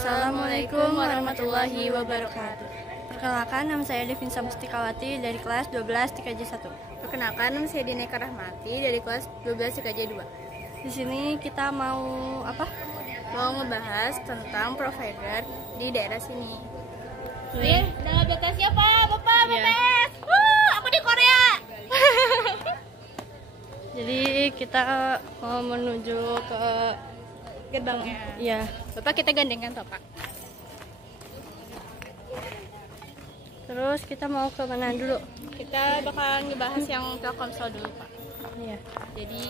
Assalamualaikum warahmatullahi wabarakatuh. Perkenalkan, nama saya Devinsa Mustikawati dari kelas 12 TKJ 1. Perkenalkan, nama saya Dineka Rahmati dari kelas 12 TKJ 2. Di sini kita mau apa? Mau ngebahas tentang provider di daerah sini. Dalam BTS siapa? Bapak Iya. BTS. Aku di Korea. Jadi kita mau menuju ke Gedangnya. ya. Bapak kita gandengan toh, Pak. Terus kita mau ke mana dulu? Kita bakalan ngebahas yang Telkomsel dulu, Pak. Iya. Jadi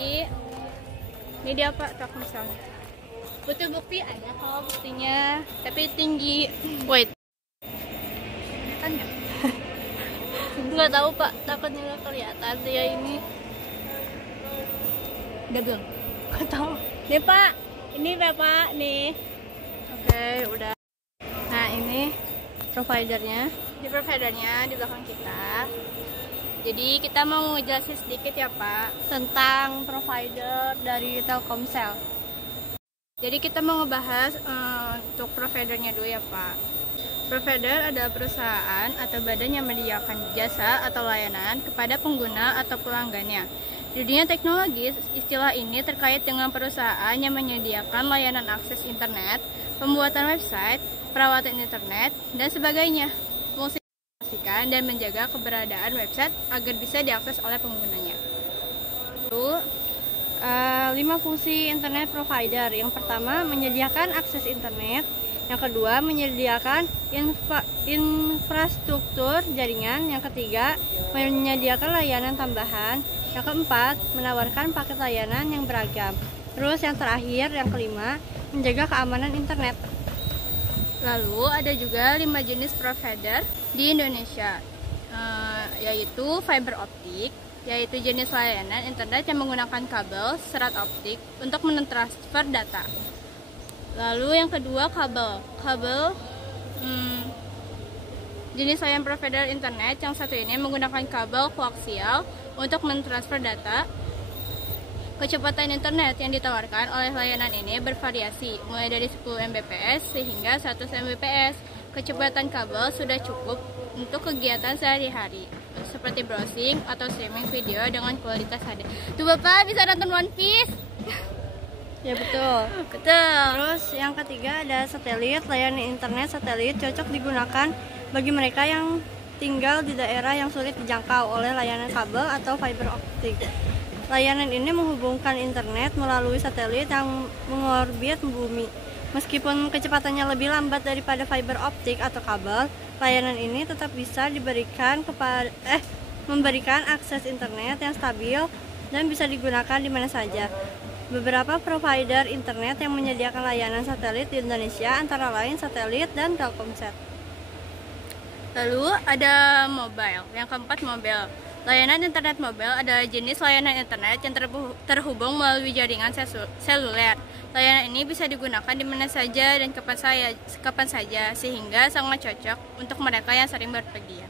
ini dia, Pak, Telkomselnya. Butuh bukti ada kalau buktinya, tapi tinggi. Wait. Kan nggak? Nggak tahu, Pak. Takutnya nggak kelihatan dia ini. Udah belum? Nggak tahu. Nih, Pak. Ini Bapak nih. Oke, udah. Nah, ini providernya. Di providernya di belakang kita. Jadi kita mau ngejelasin sedikit ya, Pak, Tentang provider dari Telkomsel. Jadi kita mau ngebahas untuk providernya dulu ya, Pak. Provider adalah perusahaan atau badan yang menyediakan jasa atau layanan kepada pengguna atau pelanggannya. Di dunia teknologi, istilah ini terkait dengan perusahaan yang menyediakan layanan akses internet, pembuatan website, perawatan internet, dan sebagainya. Fungsi memastikan dan menjaga keberadaan website agar bisa diakses oleh penggunanya. Lalu, 5 fungsi internet provider. Yang pertama, menyediakan akses internet. Yang kedua, menyediakan infrastruktur jaringan. Yang ketiga, menyediakan layanan tambahan. Yang keempat, menawarkan paket layanan yang beragam. Terus yang terakhir, yang kelima, menjaga keamanan internet. Lalu ada juga 5 jenis provider di Indonesia, yaitu fiber optik, yaitu jenis layanan internet yang menggunakan kabel serat optik untuk mentransfer data. Lalu yang kedua kabel, jenis layanan provider internet yang satu ini menggunakan kabel koaksial untuk mentransfer data. Kecepatan internet yang ditawarkan oleh layanan ini bervariasi, mulai dari 10 Mbps hingga 100 Mbps. Kecepatan kabel sudah cukup untuk kegiatan sehari-hari, seperti browsing atau streaming video dengan kualitas HD. Tuh Bapak bisa nonton One Piece? Ya, betul. Betul. Terus yang ketiga ada satelit. Layanan internet satelit cocok digunakan bagi mereka yang tinggal di daerah yang sulit dijangkau oleh layanan kabel atau fiber optik. Layanan ini menghubungkan internet melalui satelit yang mengorbit bumi. Meskipun kecepatannya lebih lambat daripada fiber optik atau kabel, layanan ini tetap bisa memberikan akses internet yang stabil dan bisa digunakan di mana saja. Beberapa provider internet yang menyediakan layanan satelit di Indonesia antara lain Satelit dan Telkomsel. Lalu ada mobile. Yang keempat, mobile. Layanan internet mobile adalah jenis layanan internet yang terhubung melalui jaringan seluler. Layanan ini bisa digunakan di mana saja dan kapan saja, sehingga sangat cocok untuk mereka yang sering berpergian.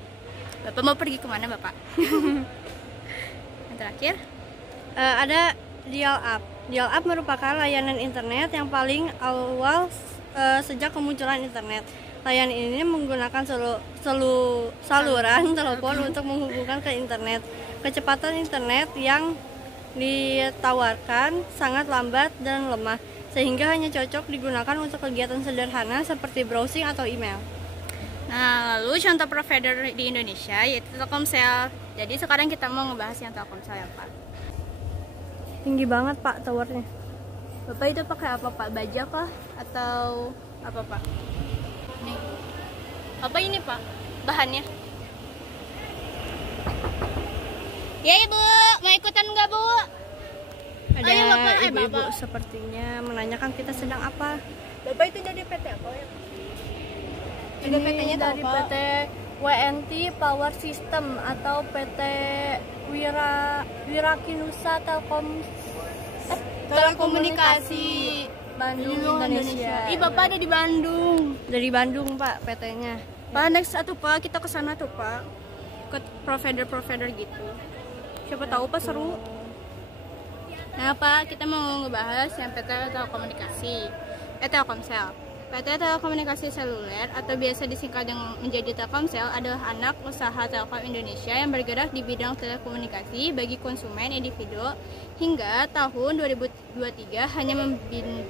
Bapak mau pergi kemana, Bapak? Yang terakhir, Ada dial-up. Dial-up merupakan layanan internet yang paling awal sejak kemunculan internet. Layanan ini menggunakan saluran telepon untuk menghubungkan ke internet. Kecepatan internet yang ditawarkan sangat lambat dan lemah, sehingga hanya cocok digunakan untuk kegiatan sederhana seperti browsing atau email. nah lalu contoh provider di Indonesia yaitu Telkomsel. Jadi sekarang kita mau ngebahas yang Telkomsel ya, Pak. Tinggi banget, Pak, towernya. Bapak itu pakai apa, Pak? Baja kah? Atau apa, Pak? Nih. Apa ini, Pak? Bahannya? Ya, Ibu. Mau ikutan nggak, Bu? Ada Ayo, Bapak. ibu-ibu Bapak. sepertinya menanyakan kita sedang apa. Bapak itu dari PT apa ya? Juga Ini PT-nya dari apa? PT WNT Power System atau PT Wirakinusa Telekomunikasi Bandung, Indonesia. Ih, Bapak ada di Bandung. Dari Bandung, Pak, PT-nya. Pak, next satu, Pak. Kita ke sana tuh, Pak. Ke provider-provider gitu. Siapa tahu, Pak, seru. Nah, Pak, kita mau ngebahas yang PT Telkomunikasi. Telkomsel. PT Telekomunikasi Seluler atau biasa disingkat dengan menjadi Telkomsel adalah anak usaha Telkom Indonesia yang bergerak di bidang telekomunikasi bagi konsumen individu hingga tahun 2023 hanya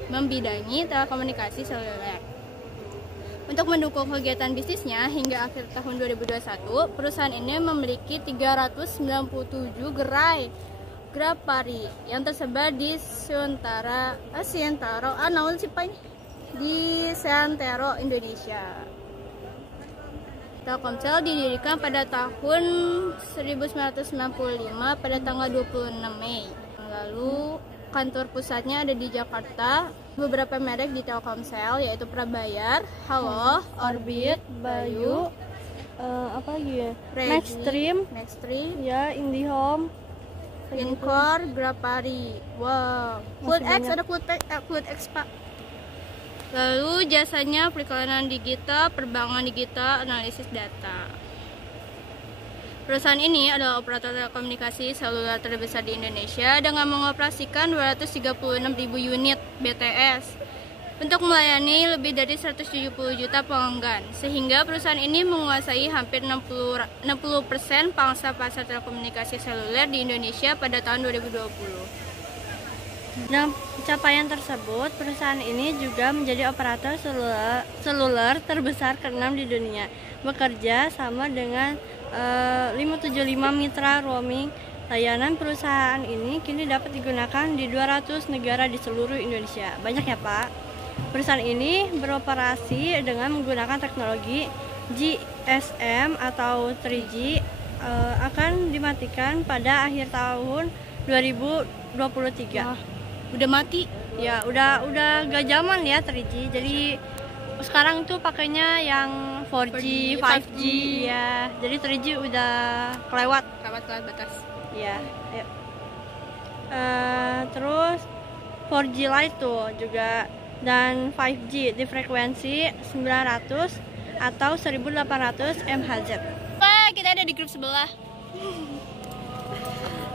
membidangi telekomunikasi seluler. Untuk mendukung kegiatan bisnisnya hingga akhir tahun 2021, perusahaan ini memiliki 397 gerai Grapari yang tersebar di Seantero, Indonesia. Telkomsel didirikan pada tahun 1995 pada tanggal 26 Mei. Lalu kantor pusatnya ada di Jakarta. Beberapa merek di Telkomsel yaitu Prabayar, Halo, Orbit, Bayu, Apa lagi ya? Maxstream, Ya, IndiHome, Incor, Grapari. Wow. FoodX, ada FoodX Pak. Lalu jasanya periklanan digital, perbankan digital, analisis data. Perusahaan ini adalah operator telekomunikasi seluler terbesar di Indonesia dengan mengoperasikan 236.000 unit BTS untuk melayani lebih dari 170 juta pelanggan, sehingga perusahaan ini menguasai hampir 60% pangsa pasar telekomunikasi seluler di Indonesia pada tahun 2020. Dengan pencapaian tersebut, perusahaan ini juga menjadi operator seluler terbesar ke-6 di dunia. Bekerja sama dengan 575 mitra roaming. Layanan perusahaan ini kini dapat digunakan di 200 negara di seluruh Indonesia. Banyak ya, Pak. Perusahaan ini beroperasi dengan menggunakan teknologi GSM atau 3G, akan dimatikan pada akhir tahun 2023. Udah mati? Ya, udah gak zaman ya 3G. Jadi sekarang tuh pakainya yang 4G, 5G ya. Jadi 3G udah kelewat batas. ya. Ayo. Terus 4G Lite tuh juga, dan 5G di frekuensi 900 atau 1800 MHz. Wah, kita ada di grup sebelah.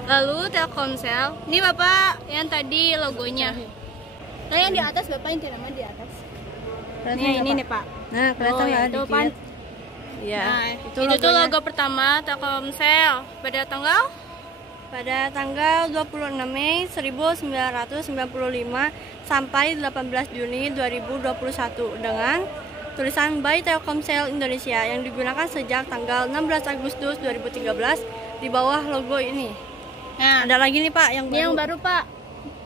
Lalu Telkomsel, ini Bapak yang tadi logonya. Nah, yang di atas Bapak yang nama di atas. Ini nih Pak. Nah, kelihatan nggak itu dikit? Pan. Ya, Nah, itu tuh logo pertama Telkomsel pada tanggal 26 Mei 1995 sampai 18 Juni 2021 dengan tulisan By Telkomsel Indonesia yang digunakan sejak tanggal 16 Agustus 2013 di bawah logo ini. Nah, Ada lagi nih Pak yang ini yang baru Pak.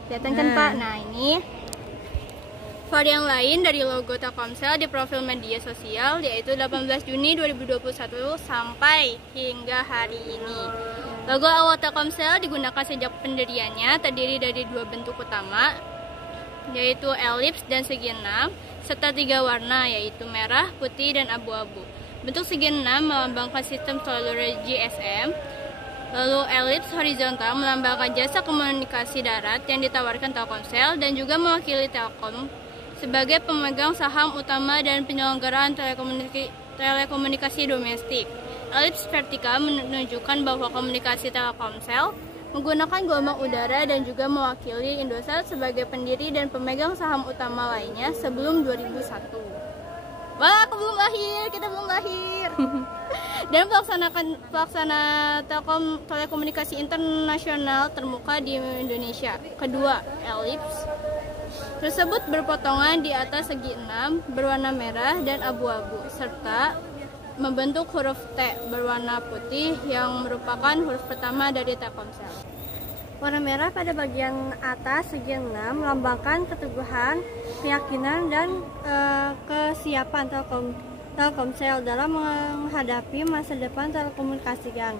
Kelihatan kan Pak? Nah, ini varian lain dari logo Telkomsel di profil media sosial yaitu 18 Juni 2021 sampai hingga hari ini. Logo awal Telkomsel digunakan sejak pendiriannya, terdiri dari dua bentuk utama yaitu elips dan segi enam, serta tiga warna yaitu merah, putih, dan abu-abu. Bentuk segi enam melambangkan sistem seluler GSM, lalu elips horizontal melambangkan jasa komunikasi darat yang ditawarkan Telkomsel dan juga mewakili Telkom sebagai pemegang saham utama dan penyelenggaraan telekomunikasi domestik. Elips vertikal menunjukkan bahwa komunikasi Telkomsel menggunakan gelombang udara dan juga mewakili Indosat sebagai pendiri dan pemegang saham utama lainnya sebelum 2001. Wah, kita belum lahir. Dan pelaksana telekomunikasi internasional termuka di Indonesia. Kedua, elips tersebut berpotongan di atas segi enam, berwarna merah dan abu-abu, serta membentuk huruf T berwarna putih yang merupakan huruf pertama dari Telkomsel. Warna merah pada bagian atas segi enam melambangkan keteguhan, keyakinan, dan kesiapan Telkomsel dalam menghadapi masa depan telekomunikasian.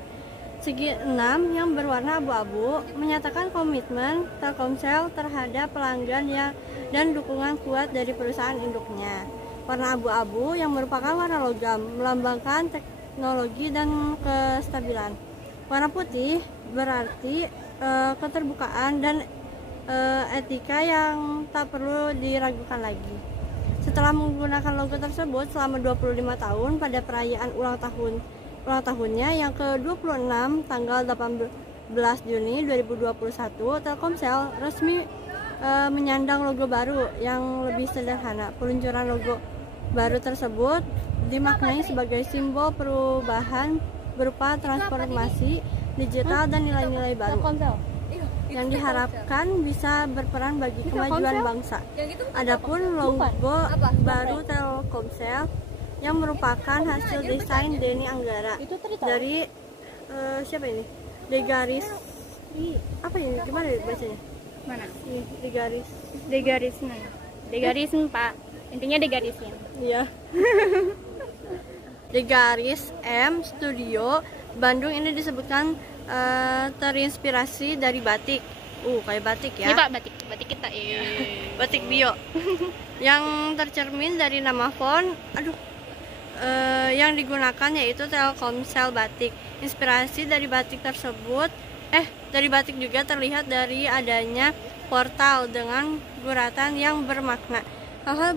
Segi enam yang berwarna abu-abu menyatakan komitmen Telkomsel terhadap pelanggan dan dukungan kuat dari perusahaan induknya. Warna abu-abu yang merupakan warna logam melambangkan teknologi dan kestabilan. Warna putih berarti keterbukaan dan etika yang tak perlu diragukan lagi. Setelah menggunakan logo tersebut selama 25 tahun, pada perayaan ulang tahunnya yang ke-26 tanggal 18 Juni 2021, Telkomsel resmi menyandang logo baru yang lebih sederhana. Peluncuran logo baru tersebut dimaknai sebagai simbol perubahan berupa transformasi digital dan nilai-nilai baru yang diharapkan bisa berperan bagi kemajuan bangsa. Adapun logo baru Telkomsel yang merupakan hasil desain Denny Anggara dari siapa ini? Degaris apa ini? Gimana bacanya? Mana? Ini Degaris. Degarisin Pak. Intinya degarisin. Iya. Degaris M Studio Bandung ini disebutkan terinspirasi dari batik. Kayak batik ya. Ini Pak, batik kita. Batik bio. Yang tercermin dari nama font, yang digunakan yaitu Telkomsel batik. Inspirasi dari batik tersebut, dari batik juga terlihat dari adanya portal dengan guratan yang bermakna. Hal-hal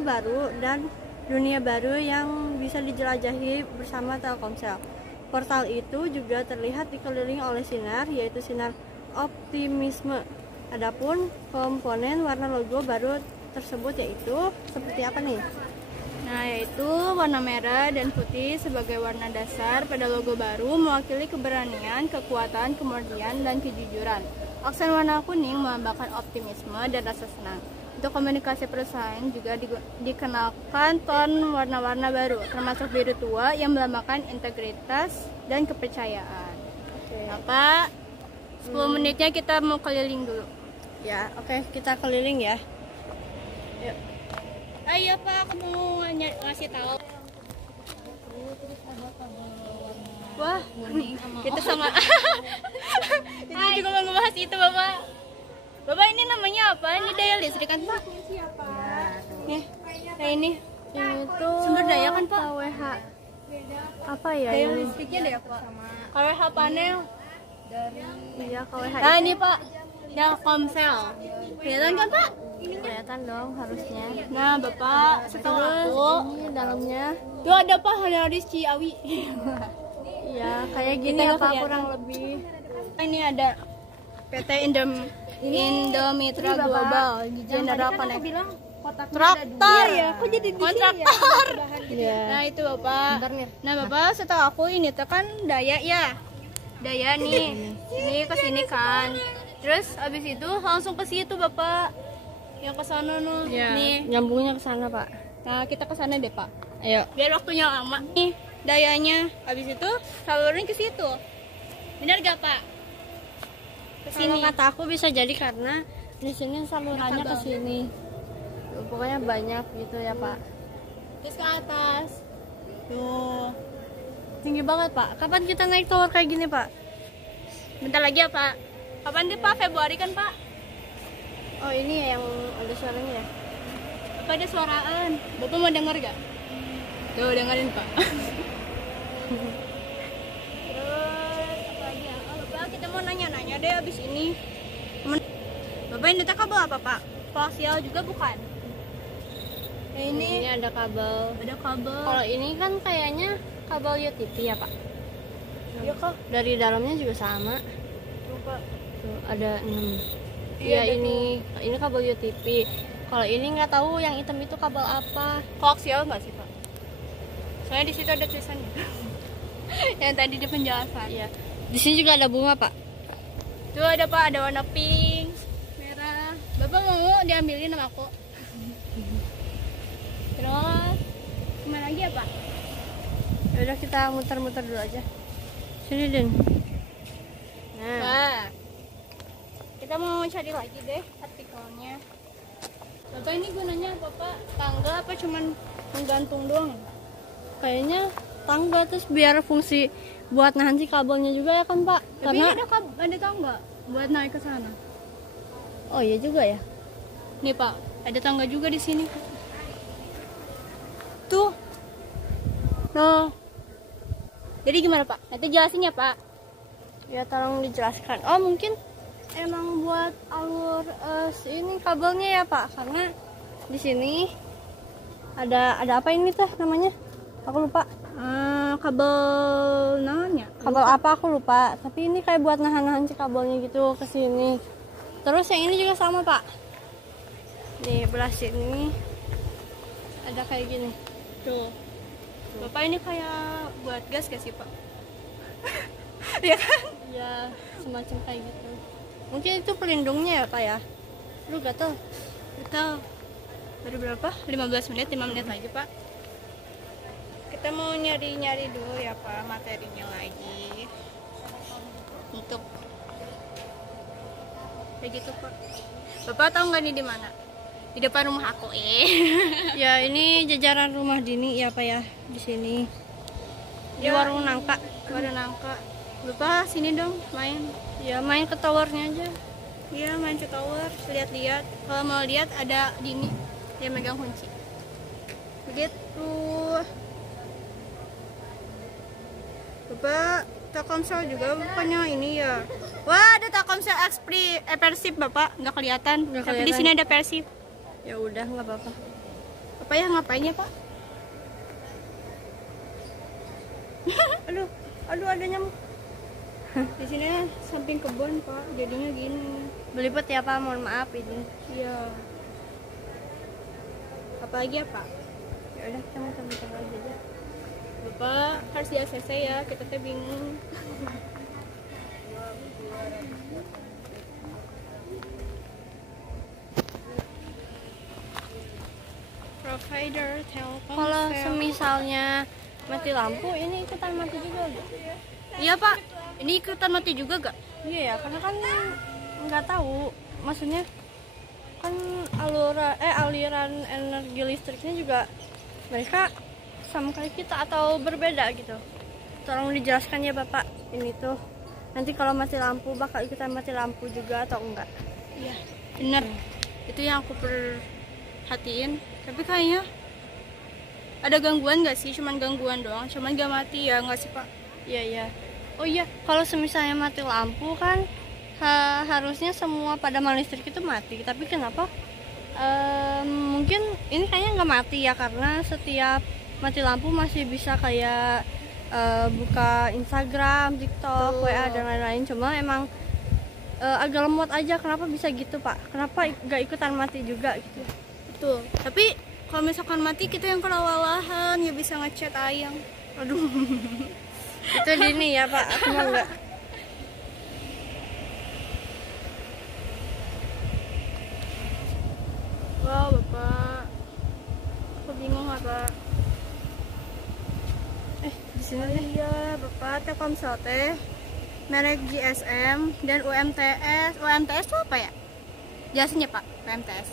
baru dan dunia baru yang bisa dijelajahi bersama Telkomsel. Portal itu juga terlihat dikelilingi oleh sinar, yaitu sinar optimisme. Adapun komponen warna logo baru tersebut yaitu seperti apa nih? Nah, yaitu warna merah dan putih sebagai warna dasar pada logo baru mewakili keberanian, kekuatan, kemurnian, dan kejujuran. Aksen warna kuning melambangkan optimisme dan rasa senang. Untuk komunikasi perusahaan juga dikenalkan ton warna-warna baru, termasuk biru tua yang melambangkan integritas dan kepercayaan. Nah, Pak, 10 menitnya kita mau keliling dulu. Ya, oke, kita keliling ya. Yuk. Iya Pak, aku mau ngasih tahu. Wah, kita sama. Kita juga mau ngebahas itu Bapak. Bapak ini namanya apa? Ini daya listrik kan Pak? Siapa? Nih, kayak ini. Ini tuh Sumber daya kan Pak? KWH. Apa ya Daya ini? listriknya deh Pak. KWH panel. Iya, KWH. Nah ini Pak, Telkomsel. Kelihatan kan Pak? Kelihatan dong harusnya. Nah Bapak, setahu aku Ini dalamnya. tuh ada Pak Hanaris Ciawi. Iya, kayak gini Kita apa kelihatan. kurang lebih. Ini ada PT Indomitra Global General Connect. Traktor ya, kok jadi di kontraktor. Iya. Nah itu Bapak. Nah Bapak, setahu aku ini tuh kan daya ya, daya nih, ini ke sini kan. Terus abis itu langsung ke situ Bapak, yang ke sana nih. Nyambungnya ke sana, Pak. Nah kita ke sana deh Pak. Ayo. Biar waktunya lama. Nih dayanya, abis itu salurin ke situ. Benar gak Pak? Ke Kalau sini. kata aku bisa jadi karena di sini salurannya ke sini. Pokoknya banyak gitu ya, Pak. Terus ke atas. Tuh. Tinggi banget, Pak. Kapan kita naik tower kayak gini, Pak? Bentar lagi ya Pak. Kapan deh Pak? Februari kan Pak? Oh, ini yang ada suaranya ya? Bapak ada suaraan. Bapak mau denger gak? Tuh dengerin Pak. Terus apa lagi ya? Oh Bapak, kita mau nanya-nanya deh abis ini. Bapak ini kabel apa Pak? Koaksial juga bukan? Ini ada kabel. Ada kabel. Kalau ini kan kayaknya kabel UTP ya, Pak? Iya kok. Dari dalamnya juga sama. Coba. Tuh, ada 6. Iya, Iya, ada ini kabel UTP. Kalau ini nggak tahu yang hitam itu kabel apa. Koaksial nggak sih Pak? Soalnya di situ ada tulisannya. Yang tadi di penjelasan. Iya. Di sini juga ada bunga, Pak. Tuh ada Pak, ada warna pink, merah. Bapak mau diambilin sama aku? Terus kemana lagi ya Pak? Ya udah kita muter-muter dulu aja. Sini, Den. Nah, Nah, kita mau cari lagi deh artikelnya. Bapak ini gunanya apa Pak? Tangga apa cuman menggantung doang? kayaknya tangga terus biar fungsi buat nahan si kabelnya juga ya kan, Pak? Tapi ini ada tangga buat naik ke sana. Oh iya juga ya. Nih Pak, ada tangga juga di sini. Tuh. Nah. Jadi gimana Pak? Nanti jelasin ya Pak. Ya tolong dijelaskan. Oh mungkin emang buat alur ini kabelnya ya, Pak, karena di sini ada apa ini tuh namanya? Aku lupa. Kabel namanya. Kabel apa aku lupa. Tapi ini kayak buat nahan-nahan si kabelnya gitu ke sini. Terus yang ini juga sama Pak. Nih belah sini ada kayak gini. Tuh. Bapak ini kayak buat gas gak sih Pak? Ya kan? Ya semacam kayak gitu. Mungkin itu pelindungnya ya Pak ya. Lu gatel. Betul. Baru berapa? 15 menit, 5 menit lagi Pak. Kita mau nyari-nyari dulu ya Pak materinya lagi. Untuk kayak gitu Pak. Bapak tahu nggak nih di mana? Di depan rumah aku Ya ini jajaran rumah Dini ya Pak ya di sini. Di Ya. warung nangka. Baru nangka. Bapak sini dong main. Ya main ke towernya aja. Iya main ke tower, lihat-lihat. Kalau mau lihat ada Dini yang megang kunci. Begitu. Bapak Telkomsel juga bukannya ini ya. Wah ada Telkomsel Persib Bapak nggak kelihatan. Nggak Tapi di kelihatan. sini ada Persib. Ya udah nggak apa-apa. Bapak ya ngapain ya Pak? aduh ada nyamuk. Di sini samping kebun Pak, jadinya gini. Belibet ya Pak, mohon maaf ini. Iya. Apalagi ya Pak? Ya udah kita mau coba aja. Bapak harus di ACC ya, kita teh bingung. Provider Telkomsel. Kalau semisalnya mati lampu, ini ikutan mati juga gak? Iya Pak, ini ikutan mati juga gak? Iya ya, karena kan nggak tahu. Maksudnya kan aliran energi listriknya juga mereka sama kayak kita atau berbeda gitu. Tolong dijelaskan ya Bapak, ini tuh nanti kalau mati lampu bakal ikutan mati lampu juga atau enggak? Iya, bener. Itu yang aku perhatiin. Tapi kayaknya ada gangguan gak sih? Cuman gangguan doang, cuman gak mati ya nggak sih Pak? Iya iya. Oh iya, kalau semisalnya mati lampu kan harusnya semua padaman listrik itu mati. Tapi kenapa? Mungkin ini kayaknya nggak mati ya, karena setiap mati lampu masih bisa kayak buka Instagram, TikTok, WA dan lain-lain. Cuma emang agak lemot aja. Kenapa bisa gitu Pak? Kenapa nggak ikutan mati juga gitu? Betul. Tapi kalau misalkan mati kita yang kelewalahan ya bisa ngechat ayang. Aduh. Itu Dini ya Pak, aku mah enggak. Wow Bapak, aku bingung apa? Di sini Oh iya Bapak, Telkomsel teh merek GSM dan UMTS. UMTS itu apa ya? Jelasin ya Pak, UMTS.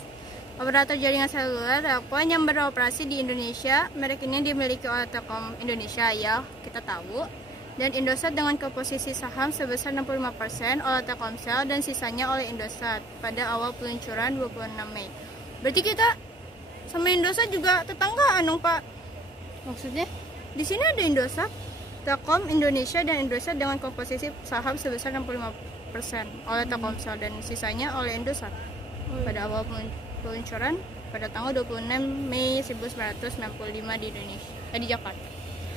Operator jaringan seluler telepon yang beroperasi di Indonesia. Merek ini dimiliki oleh Telkom Indonesia ya, kita tahu. Dan Indosat dengan komposisi saham sebesar 65% oleh Telkomsel dan sisanya oleh Indosat pada awal peluncuran 26 Mei. Berarti kita sama Indosat juga tetanggaan dong Pak. maksudnya? Di sini ada Indosat, Telkom Indonesia dan Indosat dengan komposisi saham sebesar 65% oleh Telkomsel dan sisanya oleh Indosat pada awal peluncuran pada tanggal 26 Mei 1995 di Indonesia, di Jakarta.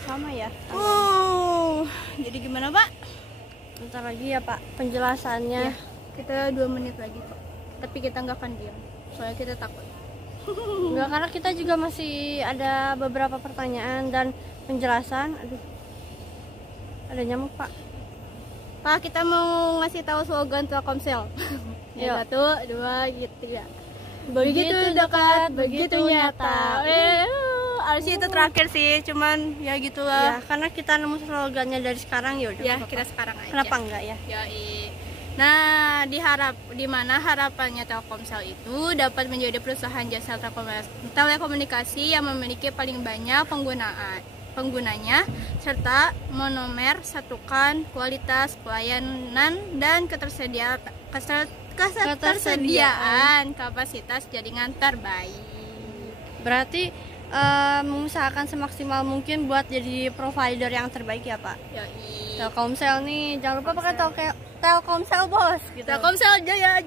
Sama ya. Oh, jadi gimana Pak? Bentar lagi ya Pak penjelasannya. Ya, kita 2 menit lagi Pak. Tapi kita nggak akan diam, soalnya kita takut. Enggak, karena kita juga masih ada beberapa pertanyaan dan penjelasan. Aduh, ada nyamuk Pak. Pak, kita mau ngasih tahu slogan Telkomsel. Yuk. 1, 2, 3. Begitu dekat, begitu nyata. Harusnya itu terakhir sih, cuman ya Ya, gitulah. karena kita nemu slogannya dari sekarang ya udah. Ya, nggak kita apa-apa. sekarang aja. Kenapa enggak ya? Yoi. Nah, di mana harapannya Telkomsel itu dapat menjadi perusahaan jasa telekomunikasi yang memiliki paling banyak penggunanya serta monomer satukan kualitas pelayanan dan ketersediaan kapasitas jaringan terbaik. Berarti mengusahakan semaksimal mungkin buat jadi provider yang terbaik ya Pak. Yoi. Telkomsel nih, jangan lupa pakai Telkomsel bos gitu. Telkomsel jaya.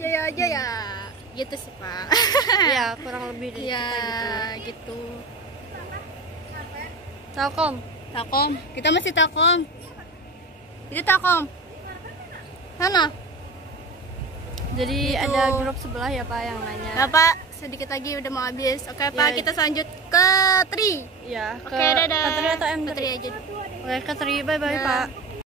Gitu sih Pak. Iya, kurang lebih dari Ya kita gitu. Telkom. Kita masih Telkom. Itu Telkom. Sana. Jadi Gitu. ada grup sebelah ya Pak yang nanya. Nah Pak, sedikit lagi udah mau habis. Oke Pak, Ya. kita lanjut ke Tri. Ya, Oke, dadah. Katri atau M3? Ke Tri aja. Oke, Katri, bye-bye Dah. Pak.